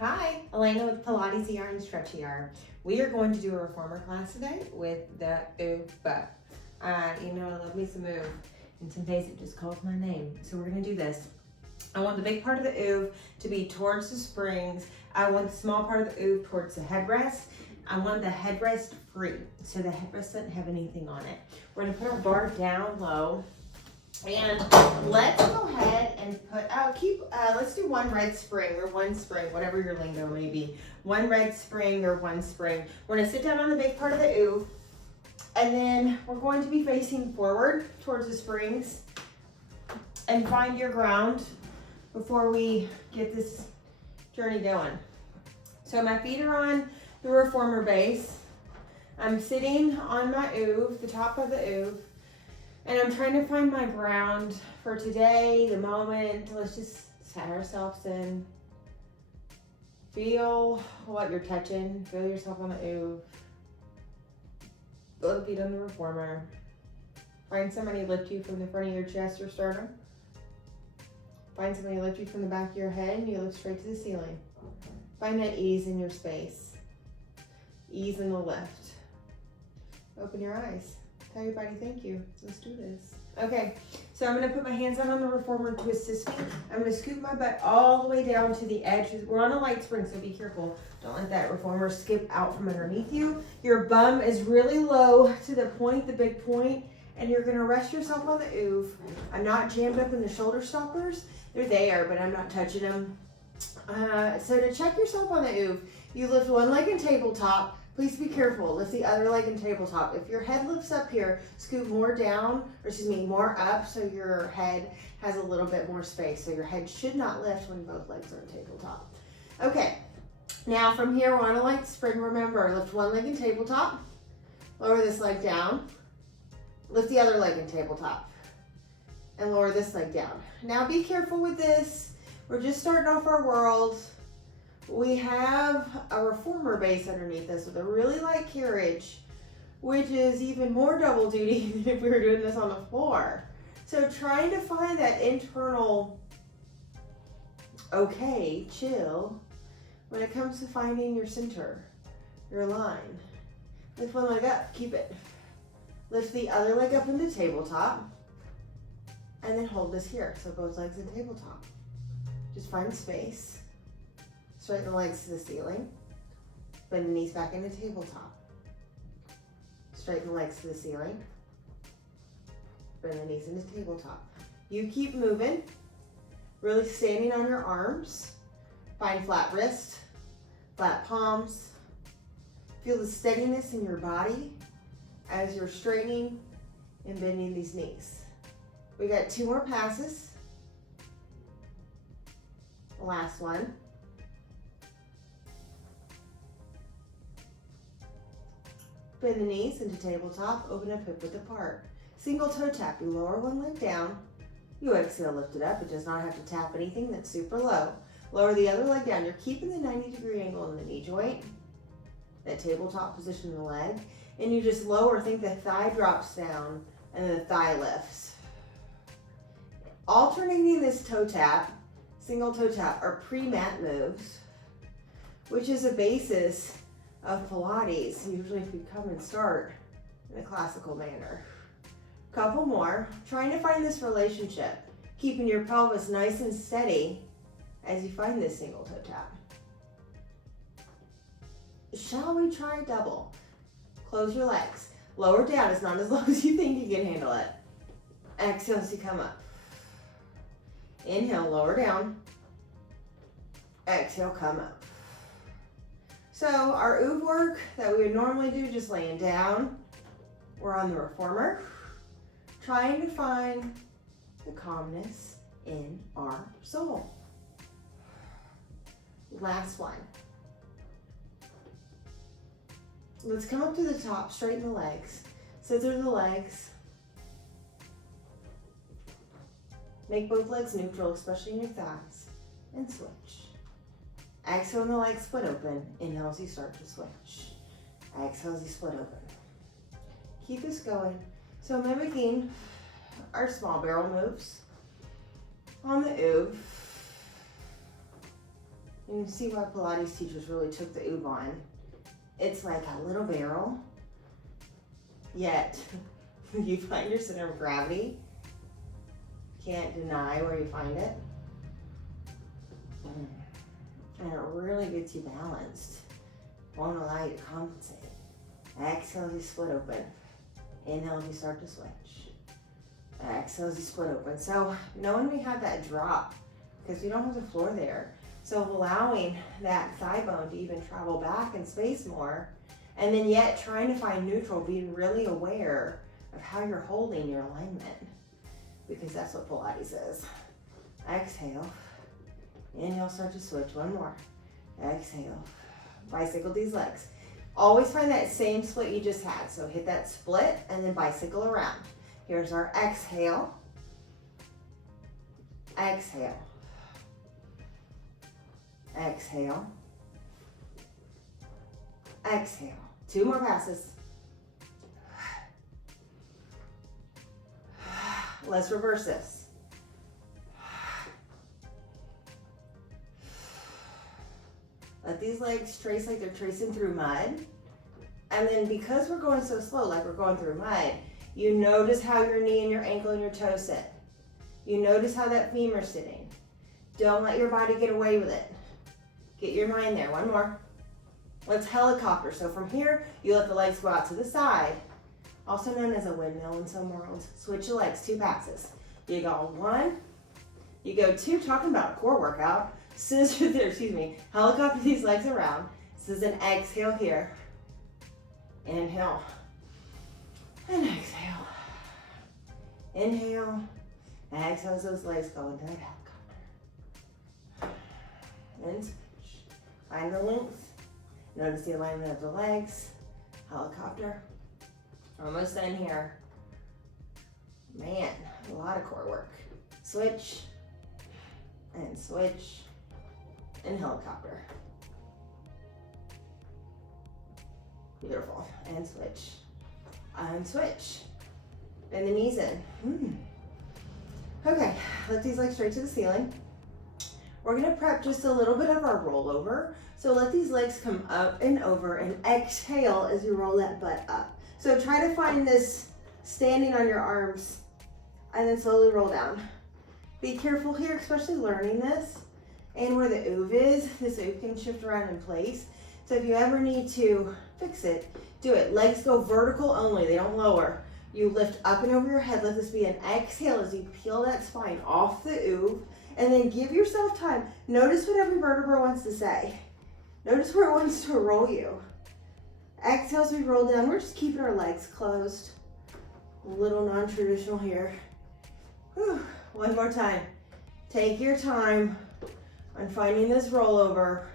Hi, Elena with Pilates ER and Stretch ER. We are going to do a reformer class today with the OOF. You know, I love me some OOF, and some days it just calls my name. So we're gonna do this. I want the big part of the OOF to be towards the springs. I want the small part of the OOF towards the headrest. I want the headrest free, so the headrest doesn't have anything on it. We're gonna put our bar down low. And let's go ahead and put let's do one red spring or one spring, whatever your lingo may be. One red spring or one spring. We're gonna sit down on the big part of the OOF, and then we're going to be facing forward towards the springs and find your ground before we get this journey going. So my feet are on the reformer base. I'm sitting on my OOF, the top of the OOF. And I'm trying to find my ground for today, the moment. Let's just set ourselves in. Feel what you're touching. Feel yourself on the OOF. Feel the feet on the reformer. Find somebody lift you from the front of your chest or sternum. Find somebody lift you from the back of your head and you lift straight to the ceiling. Find that ease in your space. Ease in the lift. Open your eyes. Tell your body thank you. Let's do this. Okay, so I'm gonna put my hands out on the reformer to assist me. I'm gonna scoop my butt all the way down to the edge. We're on a light spring, so be careful. Don't let that reformer skip out from underneath you. Your bum is really low to the point, the big point, and you're gonna rest yourself on the OOF. I'm not jammed up in the shoulder stoppers. They're there, but I'm not touching them. So to check yourself on the OOF, you lift one leg in tabletop. Please be careful, lift the other leg in tabletop. If your head lifts up here, scoot more down, or excuse me, more up so your head has a little bit more space. So your head should not lift when both legs are in tabletop. Okay, now from here we're on a light spring. Remember, lift one leg in tabletop, lower this leg down, lift the other leg in tabletop, and lower this leg down. Now be careful with this. We're just starting off our world. We have a reformer base underneath us with a really light carriage, which is even more double duty than if we were doing this on the floor. So trying to find that internal, okay, chill, when it comes to finding your center, your line. Lift one leg up, keep it. Lift the other leg up into tabletop, and then hold this here, so both legs in tabletop. Just find space. Straighten the legs to the ceiling. Bend the knees back into tabletop. Straighten the legs to the ceiling. Bend the knees into tabletop. You keep moving. Really standing on your arms. Find flat wrist, flat palms. Feel the steadiness in your body as you're straightening and bending these knees. We got 2 more passes. Last one. Bend the knees into tabletop, open up hip width apart. Single toe tap, you lower one leg down. You exhale, lift it up. It does not have to tap anything that's super low. Lower the other leg down. You're keeping the 90-degree angle in the knee joint, that tabletop position in the leg. And you just lower, think the thigh drops down and then the thigh lifts. Alternating this toe tap, single toe tap, are pre-mat moves, which is a basis of Pilates, usually if you come and start in a classical manner. Couple more, trying to find this relationship, keeping your pelvis nice and steady as you find this single toe tap. Shall we try double? Close your legs. Lower down, it's not as low as you think you can handle it. Exhale as you come up. Inhale, lower down. Exhale, come up. So our OOF work that we would normally do just laying down, we're on the reformer, trying to find the calmness in our soul. Last one. Let's come up to the top, straighten the legs, sit through the legs. Make both legs neutral, especially in your thighs, and switch. Exhale and the legs split open. Inhale as you start to switch. Exhale as you split open. Keep this going. So mimicking our small barrel moves on the OOF. You see why Pilates teachers really took the oob on. It's like a little barrel, yet you find your center of gravity. Can't deny where you find it. And it really gets you balanced. Won't allow you to compensate. Exhale as you split open. Inhale as you start to switch. Exhale as you split open. So knowing we have that drop, because we don't have the floor there, so allowing that thigh bone to even travel back in space more, and then yet trying to find neutral, being really aware of how you're holding your alignment, because that's what Pilates is. Exhale. Inhale, start to switch. One more. Exhale. Bicycle these legs. Always find that same split you just had. So hit that split and then bicycle around. Here's our exhale. Exhale. Exhale. Exhale. 2 more passes. Let's reverse this. Let these legs trace like they're tracing through mud. And then because we're going so slow, like we're going through mud, you notice how your knee and your ankle and your toe sit. You notice how that femur's sitting. Don't let your body get away with it. Get your mind there. One more. Let's helicopter. So from here, you let the legs go out to the side, also known as a windmill in some worlds. Switch the legs, 2 passes. You go 1, you go 2, talking about a core workout. Scissor there, excuse me. Helicopter these legs around. This is an exhale here. Inhale. And exhale. Inhale. Exhale as those legs go into that helicopter. And switch. Find the length. Notice the alignment of the legs. Helicopter. Almost done here. Man, a lot of core work. Switch. And switch. And helicopter. Beautiful. And switch. And switch. Bend the knees in. Okay, let these legs straight to the ceiling. We're gonna prep just a little bit of our rollover. So let these legs come up and over and exhale as you roll that butt up. So try to find this standing on your arms and then slowly roll down. Be careful here, especially learning this. And where the oof is, this oof can shift around in place. So if you ever need to fix it, do it. Legs go vertical only, they don't lower. You lift up and over your head. Let this be an exhale as you peel that spine off the oof. And then give yourself time. Notice what every vertebra wants to say. Notice where it wants to roll you. Exhale as we roll down. We're just keeping our legs closed. A little non-traditional here. Whew. One more time. Take your time on finding this rollover,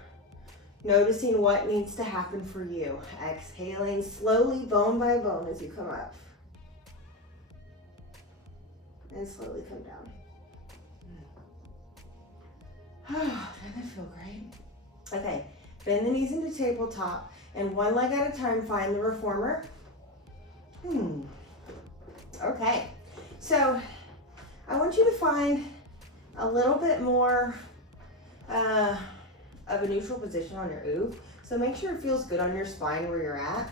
noticing what needs to happen for you. Exhaling slowly, bone by bone, as you come up. And slowly come down. Doesn't it feel great? Okay, bend the knees into tabletop, and 1 leg at a time, find the reformer. Okay, so I want you to find a little bit more of a neutral position on your oof. So make sure it feels good on your spine where you're at.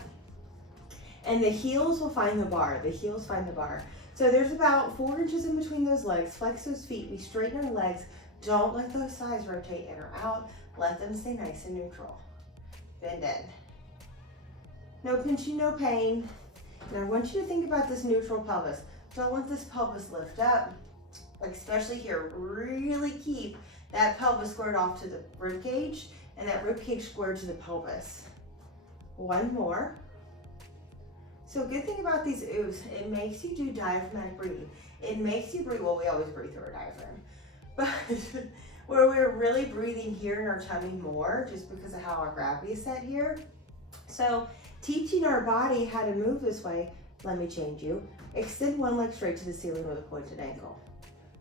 And the heels will find the bar. The heels find the bar. So there's about 4 inches in between those legs. Flex those feet. We straighten our legs. Don't let those thighs rotate in or out. Let them stay nice and neutral. Bend in. No pinching, no pain. And I want you to think about this neutral pelvis. Don't let this pelvis lift up, especially here. Really keep that pelvis squared off to the rib cage and that rib cage squared to the pelvis. 1 more. So good thing about these oofs, it makes you do diaphragmatic breathing. It makes you breathe, well, we always breathe through our diaphragm, but where we're really breathing here in our tummy more just because of how our gravity is set here. So teaching our body how to move this way, let me change you. Extend 1 leg straight to the ceiling with a pointed ankle.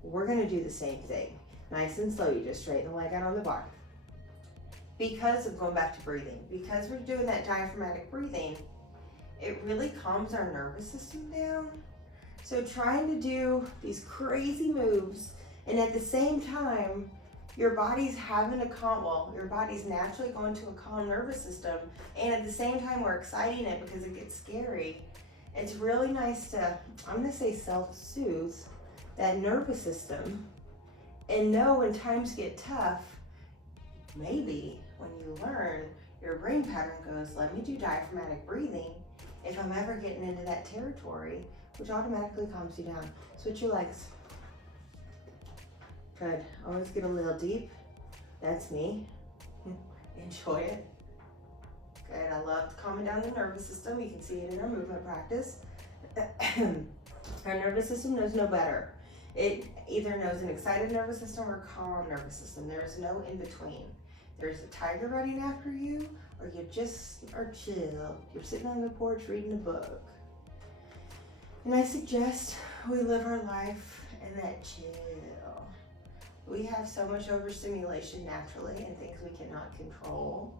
We're gonna do the same thing. Nice and slow, you just straighten the leg out on the bar. Because of going back to breathing, because we're doing that diaphragmatic breathing, it really calms our nervous system down. So trying to do these crazy moves and at the same time your body's having a calm, well, your body's naturally going to a calm nervous system, and at the same time we're exciting it because it gets scary. It's really nice to, I'm gonna say self-soothe that nervous system and know when times get tough, maybe when you learn, your brain pattern goes, let me do diaphragmatic breathing if I'm ever getting into that territory, which automatically calms you down. Switch your legs. Good. Always get a little deep. That's me. Enjoy it. Good. I love calming down the nervous system. You can see it in our movement practice. Our nervous system knows no better. It either knows an excited nervous system or a calm nervous system. There's no in between. There's a tiger running after you, or you just are chill. You're sitting on the porch reading a book. And I suggest we live our life in that chill. We have so much overstimulation naturally and things we cannot control.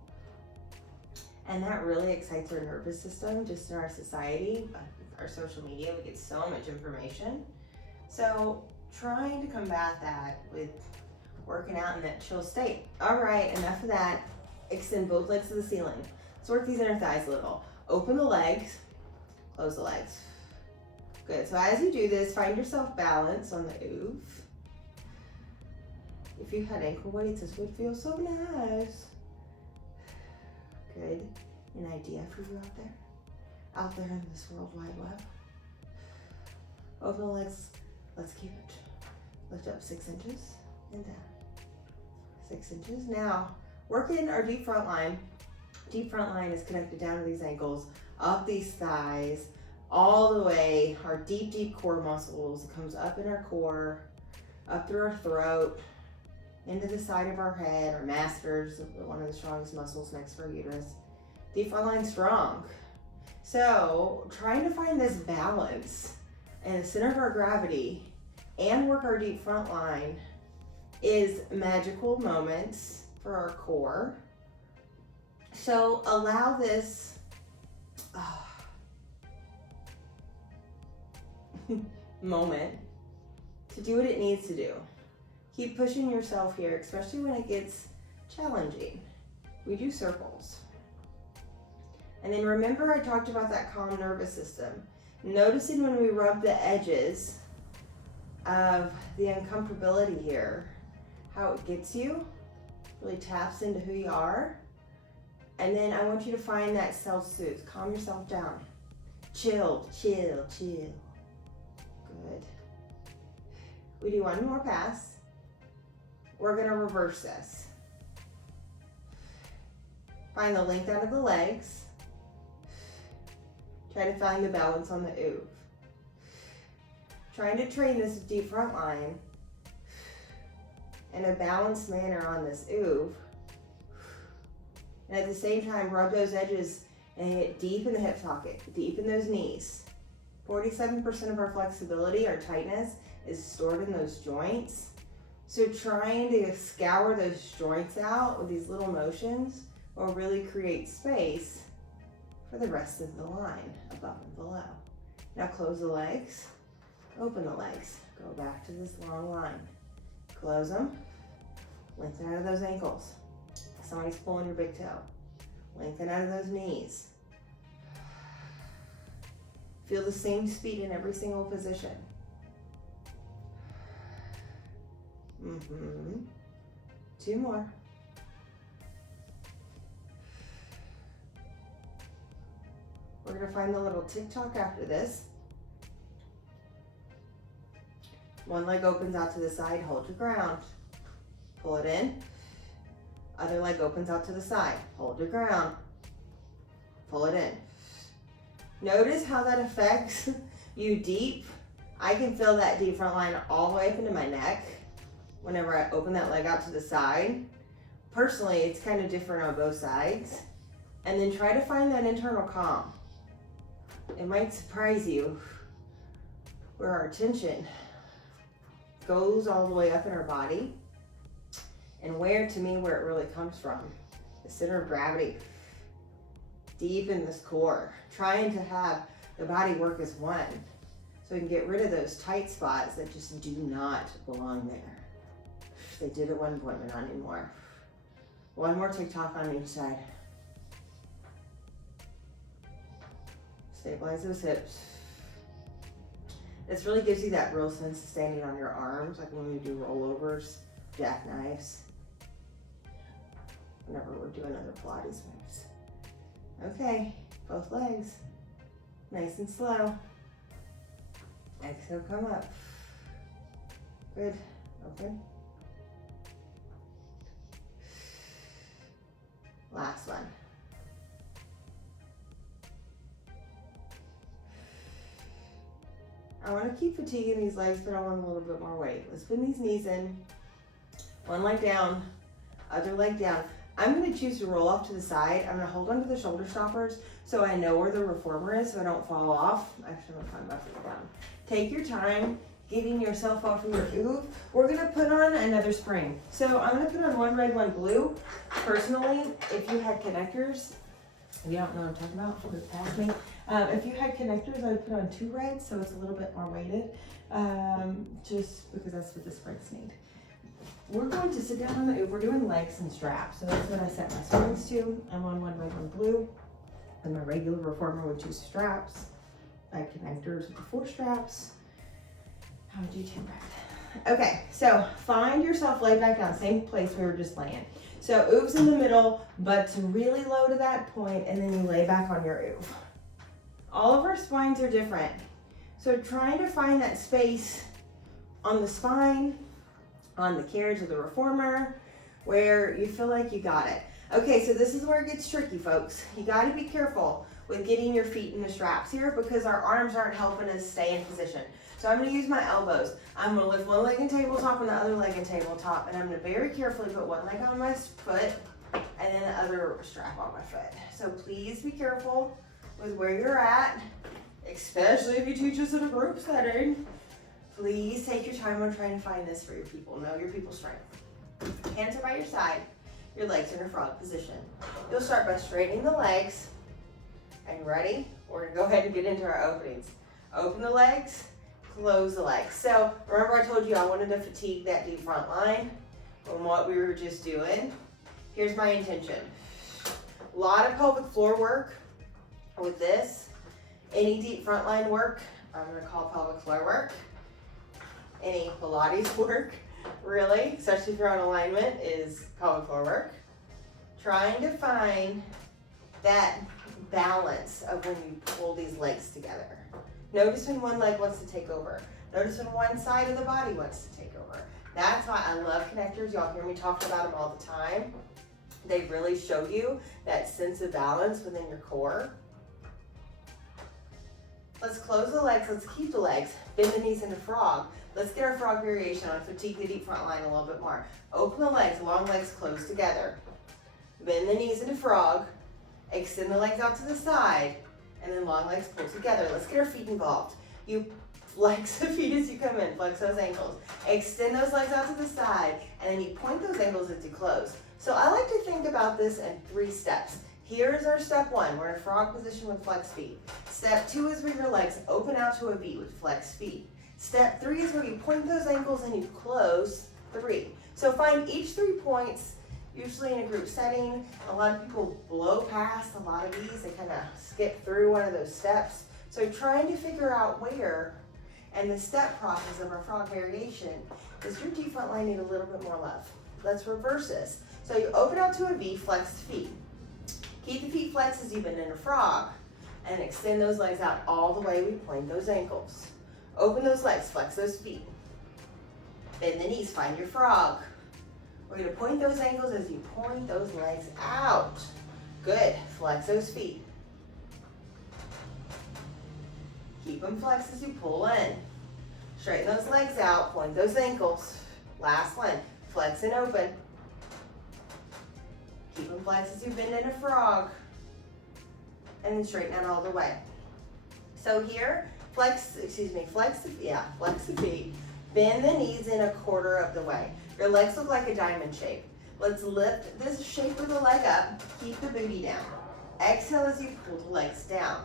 And that really excites our nervous system just in our society, our social media. We get so much information. So trying to combat that with working out in that chill state. All right, enough of that. Extend both legs to the ceiling. Let's work these inner thighs a little. Open the legs, close the legs. Good, so as you do this, find yourself balanced on the oof. If you had ankle weights, this would feel so nice. Good. An idea for you out there in this World Wide Web. Open the legs. Let's keep it. Lift up 6 inches and down. 6 inches. Now, work in our deep front line. Deep front line is connected down to these ankles, up these thighs, all the way. Our deep, deep core muscles. It comes up in our core, up through our throat, into the side of our head, our masters, one of the strongest muscles next to our uterus. Deep front line strong. So trying to find this balance in the center of our gravity and work our deep front line is magical moments for our core. So allow this moment to do what it needs to do. Keep pushing yourself here, especially when it gets challenging. We do circles. And then remember I talked about that calm nervous system. Noticing when we rub the edges of the uncomfortability here, how it gets you, really taps into who you are. And then I want you to find that self-soothe. Calm yourself down. Chill, chill, chill. Good. We do one more pass. We're gonna reverse this. Find the length out of the legs. Try to find the balance on the oof. Trying to train this deep front line in a balanced manner on this oof. And at the same time, rub those edges and get deep in the hip socket, deep in those knees. 47% of our flexibility, our tightness, is stored in those joints. So trying to scour those joints out with these little motions will really create space for the rest of the line, above and below. Now close the legs, open the legs. Go back to this long line. Close them, lengthen out of those ankles. Somebody's pulling your big toe. Lengthen out of those knees. Feel the same speed in every single position. Mm-hmm. 2 more. We're gonna find the little tick-tock after this. One leg opens out to the side, hold your ground. Pull it in. Other leg opens out to the side, hold your ground. Pull it in. Notice how that affects you deep. I can feel that deep front line all the way up into my neck whenever I open that leg out to the side. Personally, it's kind of different on both sides. And then try to find that internal calm. It might surprise you where our tension goes all the way up in our body and where, to me, where it really comes from. The center of gravity, deep in this core, trying to have the body work as one so we can get rid of those tight spots that just do not belong there. They did at one point, but not anymore. One more TikTok on each side. Stabilize those hips. This really gives you that real sense of standing on your arms, like when we do rollovers, jackknives. Whenever we're doing other Pilates moves. Okay, both legs. Nice and slow. Exhale, come up. Good. Open. Last one. I want to keep fatiguing these legs, but I want a little bit more weight. Let's put these knees in. One leg down, other leg down. I'm going to choose to roll off to the side. I'm going to hold onto the shoulder stoppers so I know where the reformer is so I don't fall off. Actually, I'm going to find my foot down. Take your time getting yourself off of your oof. We're going to put on another spring. So I'm going to put on one red, one blue. Personally, if you had connectors, if you don't know what I'm talking about, look past me. If you had connectors, I would put on 2 reds so it's a little bit more weighted, just because that's what the springs need. We're going to sit down on the oof. We're doing legs and straps, so that's what I set my springs to. I'm on one red, one blue, and my regular reformer with 2 straps. I have connectors with the 4 straps. How would you do that? Okay, so find yourself laid back down, same place we were just laying. So oof's in the middle, but to really low to that point, and then you lay back on your oof. All of our spines are different. So trying to find that space on the spine, on the carriage of the reformer, where you feel like you got it. Okay, so this is where it gets tricky, folks. You gotta be careful with getting your feet in the straps here because our arms aren't helping us stay in position. So I'm gonna use my elbows. I'm gonna lift one leg in tabletop and the other leg in tabletop, and I'm gonna very carefully put one leg on my foot and then the other strap on my foot. So please be careful with where you're at, especially if you teach us in a group setting. Please take your time on trying to find this for your people. Know your people's strength. Hands are by your side. Your legs are in a frog position. You'll start by straightening the legs. Are you ready? We're gonna go ahead and get into our openings. Open the legs, close the legs. So remember I told you I wanted to fatigue that deep front line from what we were just doing. Here's my intention. A lot of pelvic floor work with this. Any deep front line work, I'm gonna call pelvic floor work. Any Pilates work, really, especially if you're on alignment, is pelvic floor work. Trying to find that balance of when you pull these legs together. Notice when one leg wants to take over. Notice when one side of the body wants to take over. That's why I love connectors. Y'all hear me talking about them all the time. They really show you that sense of balance within your core. Let's close the legs. Let's keep the legs. Bend the knees into frog. Let's get our frog variation on fatigue the deep front line a little bit more. Open the legs, long legs close together. Bend the knees into frog. Extend the legs out to the side. And then long legs pull together. Let's get our feet involved. You flex the feet as you come in. Flex those ankles. Extend those legs out to the side. And then you point those ankles as you close. So I like to think about this in 3 steps. Here's our step 1. We're in a frog position with flexed feet. Step 2 is where your legs open out to a V with flexed feet. Step 3 is where you point those ankles and you close 3. So find each 3 points, usually in a group setting. A lot of people blow past a lot of these. They kind of skip through one of those steps. So trying to figure out where, and the step process of our frog variation, does your deep front line need a little bit more love? Let's reverse this. So you open out to a V, flexed feet. Keep the feet flexed as you bend in a frog, and extend those legs out all the way. We point those ankles. Open those legs, flex those feet. Bend the knees, find your frog. We're gonna point those ankles as you point those legs out. Good, flex those feet. Keep them flexed as you pull in. Straighten those legs out, point those ankles. Last one, flex and open. Keep them flexed as you bend in a frog. And then straighten out all the way. So here, flex the feet. Bend the knees in a quarter of the way. Your legs look like a diamond shape. Let's lift this shape of the leg up. Keep the booty down. Exhale as you pull the legs down.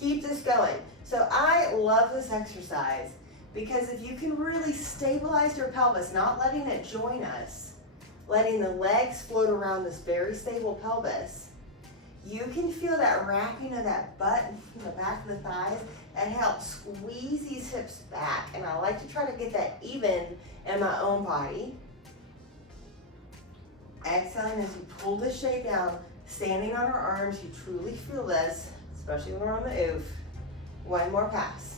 Keep this going. So I love this exercise Because if you can really stabilize your pelvis, not letting it join us, letting the legs float around this very stable pelvis, you can feel that wrapping of that butt from the back of the thighs and help squeeze these hips back. And I like to try to get that even in my own body. Exhaling as you pull the shape down, standing on our arms, you truly feel this, especially when we're on the oof. One more pass.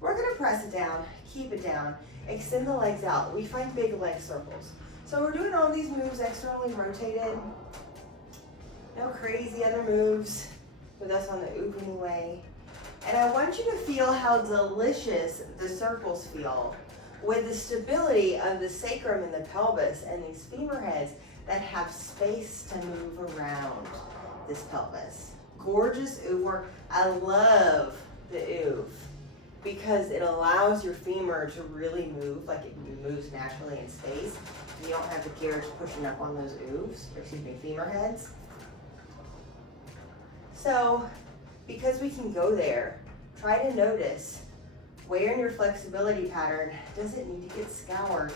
We're gonna press it down, keep it down, extend the legs out. We find big leg circles. So we're doing all these moves externally rotated. No crazy other moves with us on the oof anyway. And I want you to feel how delicious the circles feel with the stability of the sacrum and the pelvis and these femur heads that have space to move around this pelvis. Gorgeous oof work. I love the oof because it allows your femur to really move like it moves naturally in space. You don't have the gears pushing up on those femur heads. So, because we can go there, try to notice where in your flexibility pattern does it need to get scoured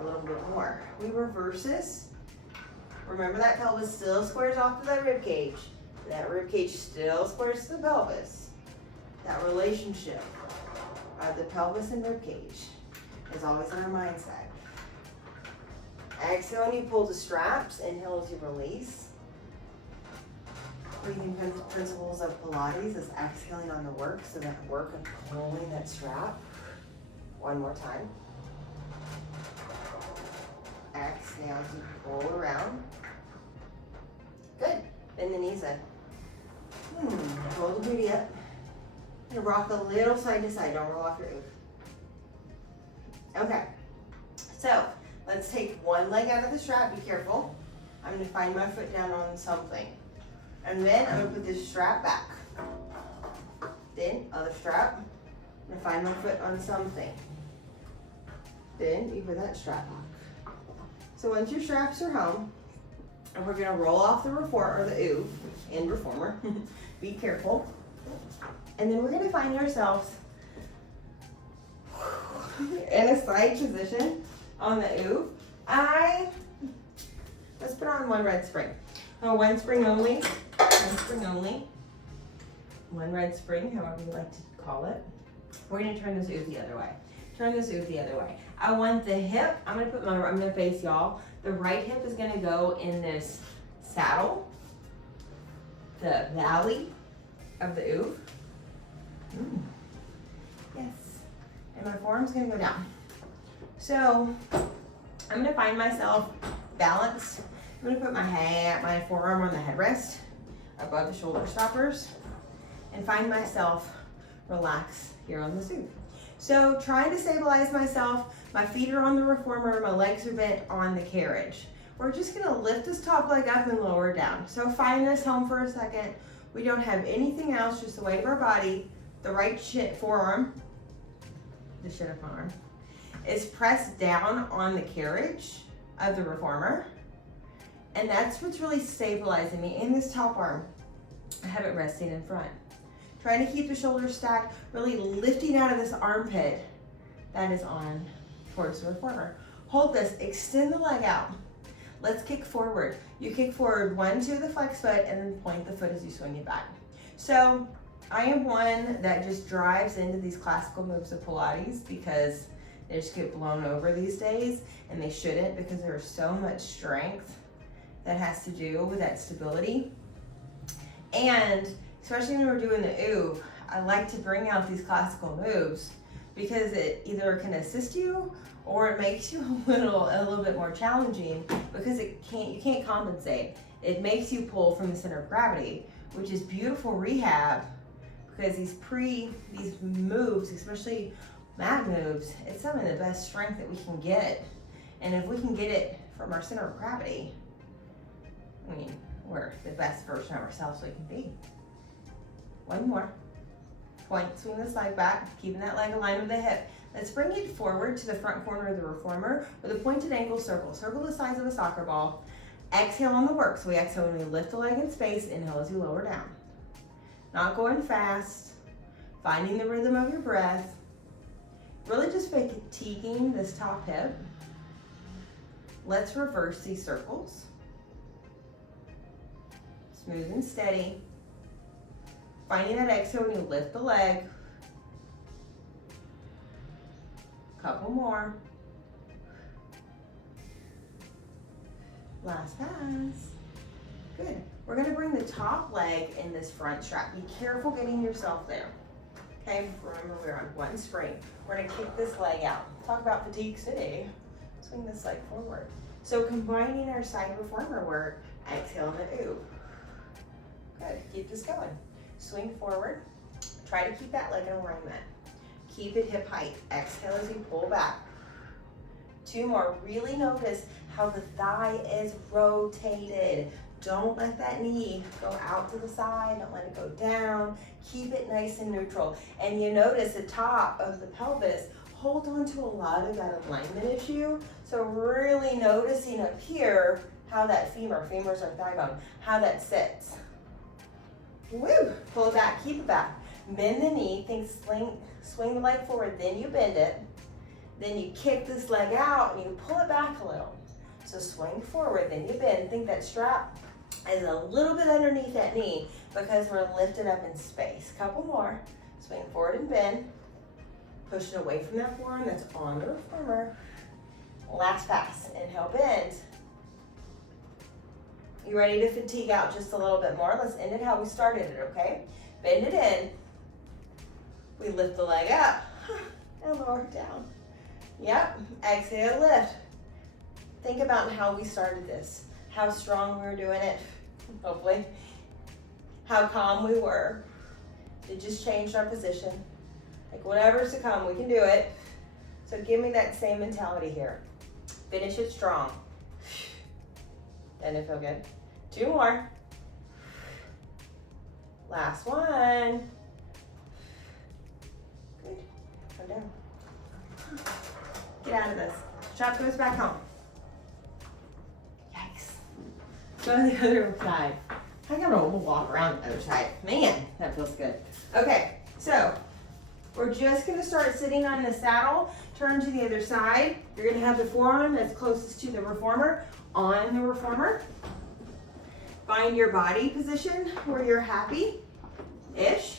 a little bit more. We reverse this. Remember that pelvis still squares off to that rib cage. That rib cage still squares to the pelvis. That relationship of the pelvis and rib cage is always in our mindset. Exhale and you pull the straps. Inhale as you release. Breathing principles of Pilates is exhaling on the work, so that work of pulling that strap. One more time. Exhale as you pull around. Good. Bend the knees in. Roll the booty up. And rock a little side to side. Don't roll off your oof. Okay. So let's take one leg out of the strap. Be careful. I'm going to find my foot down on something. And then I'm going to put this strap back. Then other strap. I'm going to find my foot on something. Then you put that strap back. So once your straps are home, and we're going to roll off the reformer or the oof in reformer. Be careful. And then we're going to find ourselves in a side position on the oof. Let's put on one red spring. One spring only. One spring only. One red spring, however you like to call it. We're going to turn this oof the other way. Turn this oof the other way. I want the hip. I'm going to face y'all. The right hip is going to go in this saddle, the valley of the oof. Yes. And my forearm's going to go down. So I'm going to find myself balanced. I'm going to put my forearm on the headrest above the shoulder stoppers and find myself relaxed here on this oof. So trying to stabilize myself. My feet are on the reformer, my legs are bent on the carriage. We're just gonna lift this top leg up and lower down. So find this home for a second. We don't have anything else, just the weight of our body. The right forearm, the shin of my arm, is pressed down on the carriage of the reformer. And that's what's really stabilizing me. In this top arm, I have it resting in front. Trying to keep the shoulders stacked, really lifting out of this armpit that is on towards the reformer. Hold this, extend the leg out. Let's kick forward. You kick forward 1, 2 the flex foot and then point the foot as you swing it back. So I am one that just drives into these classical moves of Pilates because they just get blown over these days, and they shouldn't, because there's so much strength that has to do with that stability. And especially when we're doing the oof, I like to bring out these classical moves because it either can assist you or it makes you a little bit more challenging because you can't compensate. It makes you pull from the center of gravity, which is beautiful rehab, because these moves, especially mat moves, it's some of the best strength that we can get. And if we can get it from our center of gravity, I mean, we're the best version of ourselves we can be. One more. Point, swing this leg back, keeping that leg aligned with the hip. Let's bring it forward to the front corner of the reformer with a pointed ankle circle. Circle the size of a soccer ball. Exhale on the work. So we exhale when we lift the leg in space. Inhale as you lower down. Not going fast. Finding the rhythm of your breath. Really just fatiguing this top hip. Let's reverse these circles. Smooth and steady. Finding that exhale when you lift the leg. Couple more. Last pass. Good. We're gonna bring the top leg in this front strap. Be careful getting yourself there. Okay, remember we're on one spring. We're gonna kick this leg out. Talk about fatigue city. Swing this leg forward. So combining our side reformer work, exhale in the ooh. Good, keep this going. Swing forward. Try to keep that leg in alignment. Keep it hip height. Exhale as you pull back. 2 more. Really notice how the thigh is rotated. Don't let that knee go out to the side. Don't let it go down. Keep it nice and neutral. And you notice the top of the pelvis, hold on to a lot of that alignment issue. So really noticing up here how that femur's our thigh bone, how that sits. Woo! Pull it back, keep it back. Bend the knee, swing the leg forward, then you bend it. Then you kick this leg out and you pull it back a little. So swing forward, then you bend. Think that strap is a little bit underneath that knee because we're lifted up in space. Couple more. Swing forward and bend. Push it away from that forearm that's on the reformer. Last pass. Inhale, bend. You ready to fatigue out just a little bit more? Let's end it how we started it, okay? Bend it in. We lift the leg up and lower it down. Yep, exhale, lift. Think about how we started this, how strong we were doing it, hopefully, how calm we were. It just changed our position. Like whatever's to come, we can do it. So give me that same mentality here. Finish it strong. Doesn't it feel good? 2 more. Last one. Good. Come down. Get out of this. Strap goes back home. Yikes. Go to the other side. I gotta walk around the other side. Man, that feels good. Okay, so we're just gonna start sitting on the saddle. Turn to the other side. You're gonna have the forearm that's closest to the reformer on the reformer. Find your body position where you're happy-ish.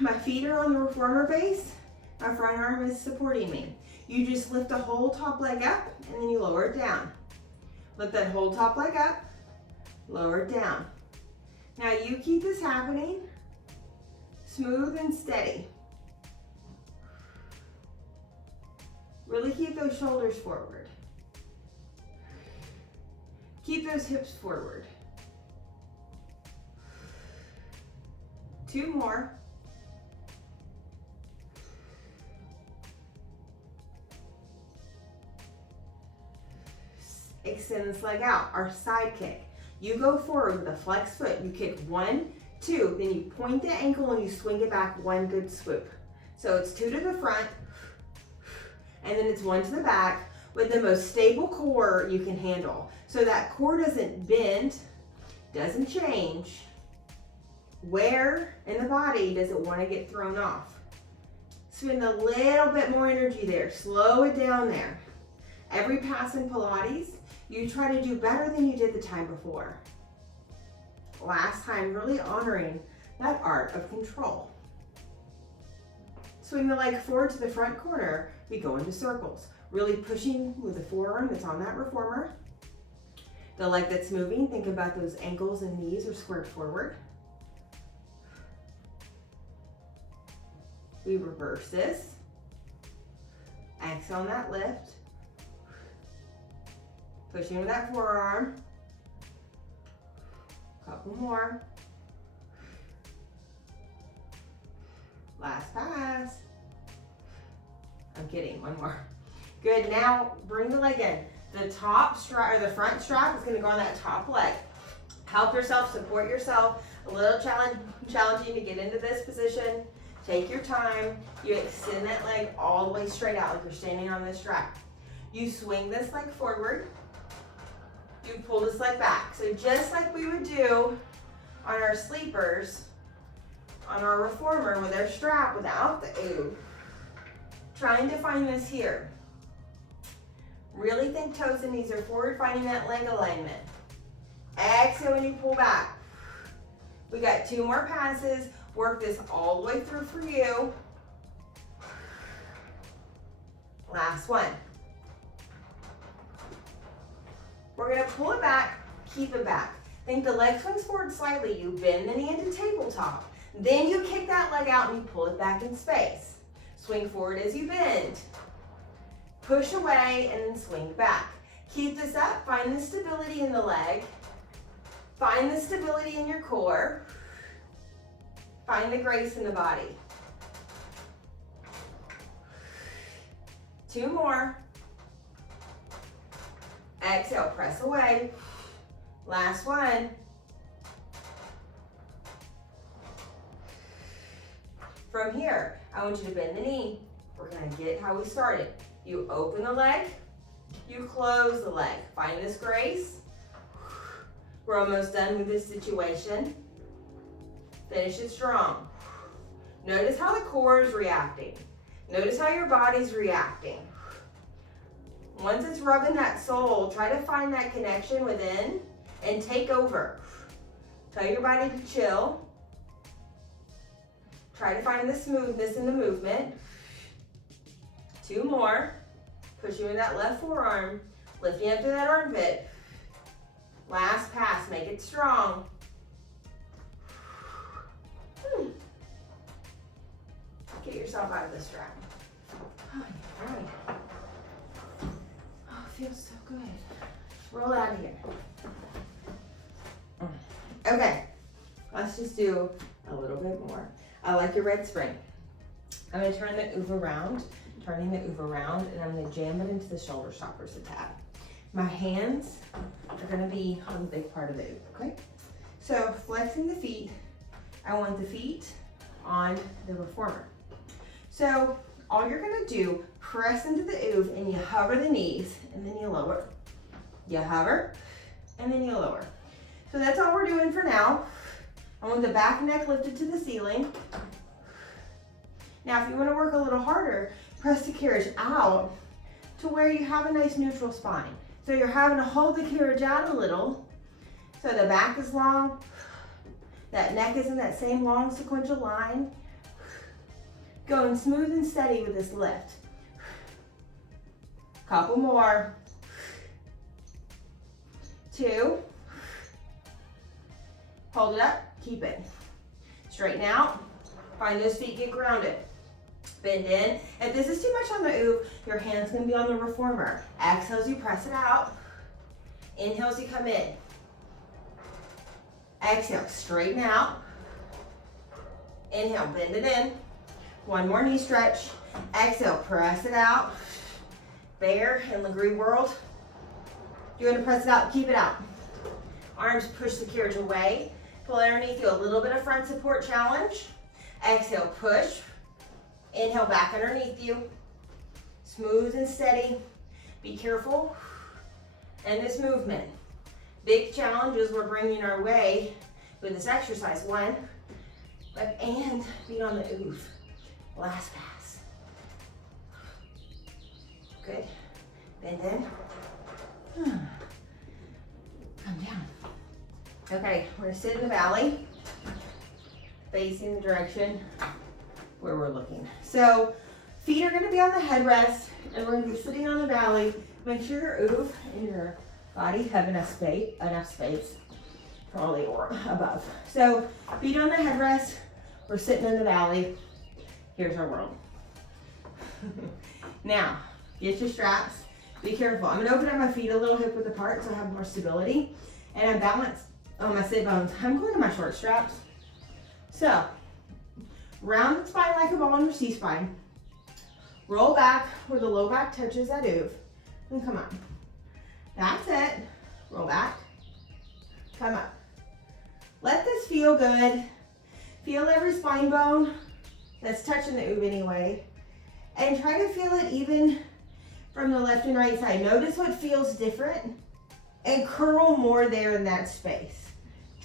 My feet are on the reformer base. My front arm is supporting me. You just lift the whole top leg up and then you lower it down. Lift that whole top leg up, lower it down. Now you keep this happening, smooth and steady. Really keep those shoulders forward. Keep those hips forward. 2 more. Extend this leg out, our side kick. You go forward with a flexed foot. You kick 1, 2, then you point the ankle and you swing it back 1 good swoop. So it's 2 to the front, and then it's 1 to the back with the most stable core you can handle. So that core doesn't bend, doesn't change. Where in the body does it want to get thrown off? Spend a little bit more energy there. Slow it down there. Every pass in Pilates, you try to do better than you did the time before. Last time, really honoring that art of control. Swing the leg forward to the front corner. We go into circles. Really pushing with the forearm that's on that reformer. The leg that's moving, think about those ankles and knees are squared forward. We reverse this. Exhale on that lift. Pushing with that forearm. Couple more. Last pass. I'm kidding, 1 more. Good, now bring the leg in. The top strap, or the front strap is gonna go on that top leg. Help yourself, support yourself. A little challenging to get into this position. Take your time. You extend that leg all the way straight out like you're standing on this strap. You swing this leg forward. You pull this leg back. So just like we would do on our sleepers, on our reformer with our strap without the ooh. Trying to find this here. Really think toes and knees are forward, finding that leg alignment. Exhale when you pull back. We got 2 more passes. Work this all the way through for you. Last one. We're gonna pull it back, keep it back. Think the leg swings forward slightly. You bend the knee into tabletop. Then you kick that leg out and you pull it back in space. Swing forward as you bend. Push away and then swing back. Keep this up. Find the stability in the leg. Find the stability in your core. Find the grace in the body. 2 more. Exhale, press away. Last one. From here, I want you to bend the knee. We're gonna get how we started. You open the leg, you close the leg. Find this grace. We're almost done with this situation. Finish it strong. Notice how the core is reacting. Notice how your body's reacting. Once it's rubbing that sole, try to find that connection within and take over. Tell your body to chill. Try to find the smoothness in the movement. 2 more. Push you in that left forearm. Lifting up to that armpit. Last pass. Make it strong. Get yourself out of the strap. All right. Oh, it feels so good. Roll out of here. Okay. Let's just do a little bit more. I like your red spring. I'm going to turn the oof around, turning the oof around, and I'm going to jam it into the shoulder stoppers a tad. My hands are going to be on the big part of the oof, okay? So flexing the feet, I want the feet on the reformer. So all you're going to do, press into the oof and you hover the knees and then you lower. You hover and then you lower. So that's all we're doing for now. I want the back neck lifted to the ceiling. Now, if you want to work a little harder, press the carriage out to where you have a nice neutral spine. So you're having to hold the carriage out a little so the back is long, that neck is in that same long sequential line. Going smooth and steady with this lift. Couple more. 2. Hold it up, keep it. Straighten out, find those feet, get grounded. Bend in. If this is too much on the oof, your hand's gonna be on the reformer. Exhales, you press it out. Inhales, you come in. Exhale, straighten out. Inhale, bend it in. 1 more knee stretch. Exhale, press it out. Bear in Legree world. You're gonna press it out, keep it out. Arms push the carriage away. Pull it underneath you, a little bit of front support challenge. Exhale, push. Inhale, back underneath you. Smooth and steady. Be careful. And this movement. Big challenges we're bringing our way with this exercise. 1, and be on the oof. Last pass. Good. Bend in. Come down. Okay, we're gonna sit in the valley, facing the direction where we're looking. So feet are gonna be on the headrest, and we're gonna be sitting on the valley. Make sure your oof and your body have enough space for all the aura above. So feet on the headrest, we're sitting in the valley. Here's our world. Now, get your straps. Be careful. I'm gonna open up my feet a little hip width apart so I have more stability. And I'm balanced on my sit bones. I'm going to my short straps. So, round the spine like a ball on your C-spine. Roll back where the low back touches that oof. And come up. That's it. Roll back. Come up. Let this feel good. Feel every spine bone that's touching the oof anyway. And try to feel it even from the left and right side. Notice what feels different and curl more there in that space.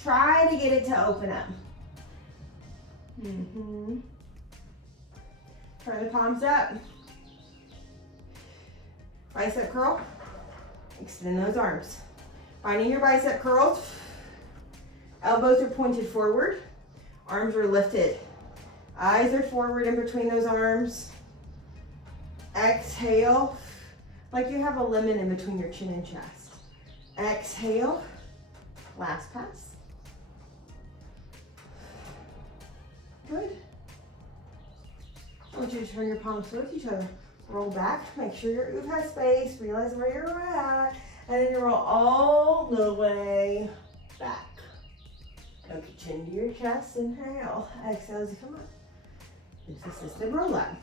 Try to get it to open up. Turn the palms up. Bicep curl. Extend those arms. Finding your bicep curls. Elbows are pointed forward. Arms are lifted. Eyes are forward in between those arms. Exhale, like you have a lemon in between your chin and chest. Exhale, last pass. Good. I want you to turn your palms towards each other. Roll back, make sure your oof has space, realize where you're at, and then you roll all the way back. Tuck your chin to your chest, inhale. Exhale as you come up. It's assisted roll up.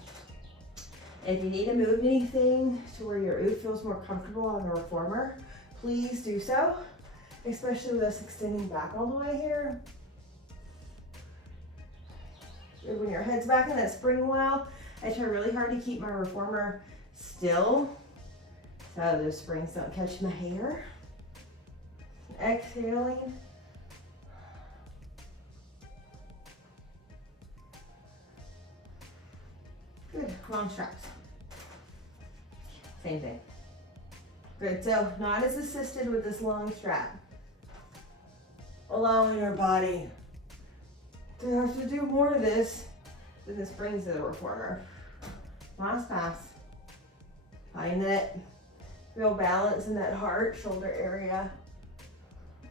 If you need to move anything to where your oof feels more comfortable on the reformer, please do so, especially with us extending back all the way here. When your head's back in that spring well, I try really hard to keep my reformer still so those springs don't catch my hair. Exhaling. Good, long straps. Same thing. Good, so not as assisted with this long strap. Allowing our body to have to do more of this than this brings to the reformer. Last pass. Find that real balance in that heart, shoulder area.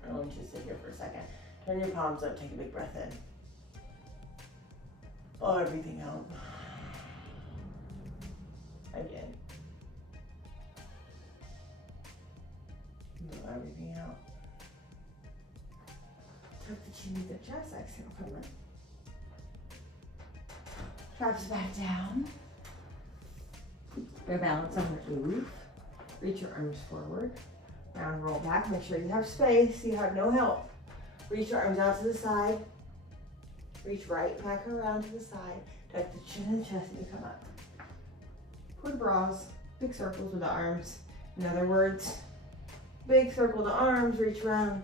I want you to sit here for a second. Turn your palms up, take a big breath in. Blow everything out. Again. Blow everything out. Tuck the chin to the chest, exhale, come in. Drops back down. Go balance on the oof. Reach your arms forward. Round roll back, make sure you have space, you have no help. Reach your arms out to the side. Reach right back around to the side. Tuck the chin and chest and you come up. Quad bras, big circles with the arms. In other words, big circle with the arms, reach around.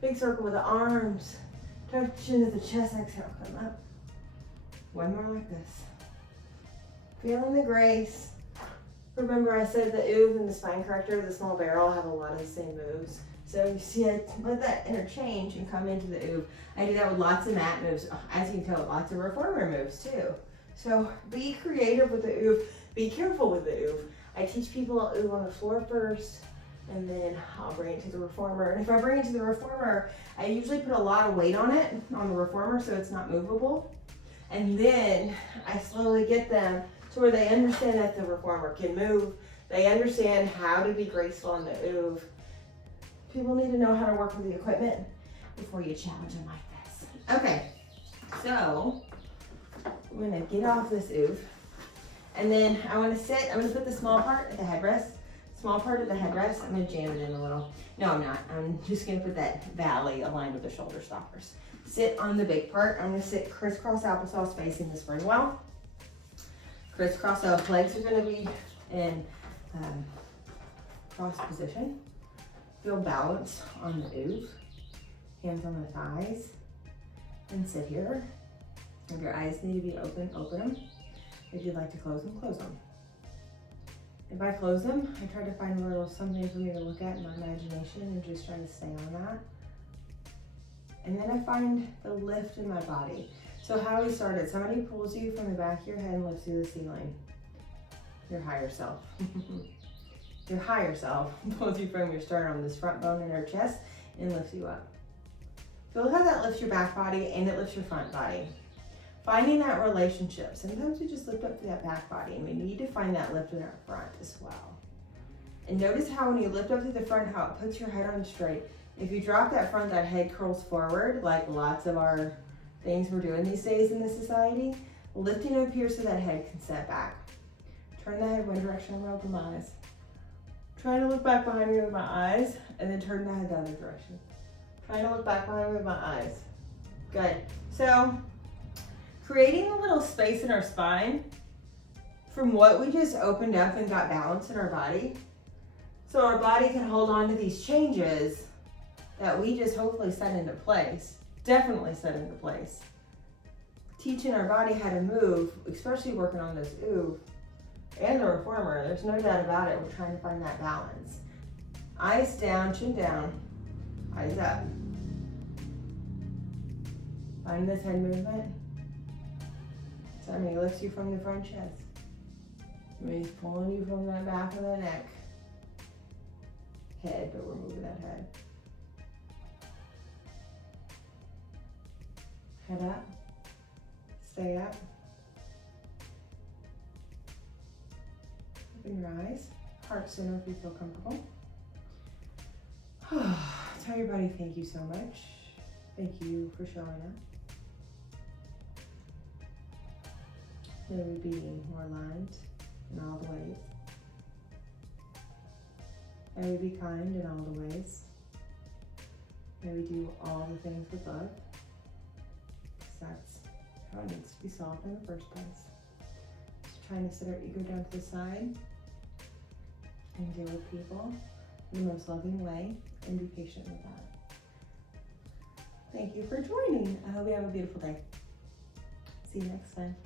Big circle with the arms. Tuck the chin to the chest, exhale, come up. One more like this. Feeling the grace. Remember I said the oof and the spine corrector, the small barrel, have a lot of the same moves. So you see I let that interchange and come into the oof. I do that with lots of mat moves. As you can tell, lots of reformer moves too. So be creative with the oof. Be careful with the oof. I teach people oof on the floor first, and then I'll bring it to the reformer. And if I bring it to the reformer, I usually put a lot of weight on it, on the reformer, so it's not movable. And then I slowly get them to where they understand that the reformer can move. They understand how to be graceful in the oof. People need to know how to work with the equipment before you challenge them like this. Okay, so I'm gonna get off this oof. And then I wanna sit, I'm gonna put the small part at the headrest. Small part at the headrest, I'm gonna jam it in a little. No, I'm not. I'm just gonna put that valley aligned with the shoulder stoppers. Sit on the big part. I'm gonna sit crisscross applesauce facing the spring well. Crisscross, so legs are gonna be in cross position. Feel balance on the oof. Hands on the thighs. And sit here. If your eyes need to be open, open them. If you'd like to close them, close them. If I close them, I try to find a little something for me to look at in my imagination and just try to stay on that. And then I find the lift in my body. So how we started, somebody pulls you from the back of your head and lifts you to the ceiling. Your higher self. Your higher self pulls you from your sternum, this front bone in your chest, and lifts you up. Feel how that lifts your back body and it lifts your front body. Finding that relationship. Sometimes we just lift up to that back body and we need to find that lift in our front as well. And notice how when you lift up to the front, how it puts your head on straight. If you drop that front, that head curls forward, like lots of our things we're doing these days in this society. Lifting up here so that head can set back. Turn the head one direction, I'm gonna open my eyes. Try to look back behind me with my eyes, and then turn the head the other direction. Trying to look back behind me with my eyes. Good. So, creating a little space in our spine from what we just opened up and got balance in our body. So our body can hold on to these changes that we just hopefully set into place. Definitely set into place. teaching our body how to move, especially working on this ooh and the reformer. There's no doubt about it. We're trying to find that balance. Eyes down, chin down, eyes up. Find this head movement. Tummy lifts you from the front chest. He's pulling you from that back of the neck. Head, but we're moving that head. Head up. Stay up. Open your eyes. Heart center if you feel comfortable. Tell your body thank you so much. Thank you for showing up. May we be more aligned in all the ways. May we be kind in all the ways. May we do all the things with love. Because that's how it needs to be solved in the first place. Just trying to set our ego down to the side and deal with people in the most loving way and be patient with that. Thank you for joining. I hope you have a beautiful day. See you next time.